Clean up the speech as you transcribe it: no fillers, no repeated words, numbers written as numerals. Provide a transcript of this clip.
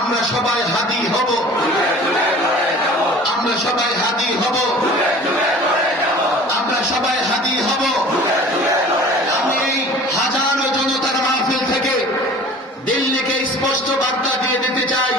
আমরা সবাই হাদি হব, আমরা সবাই হাদি হব, আমরা সবাই হাদি হব। আমি এই হাজারো জনতার মাহফিল থেকে দিল্লিকে স্পষ্ট বার্তা দিয়ে দিতে চাই,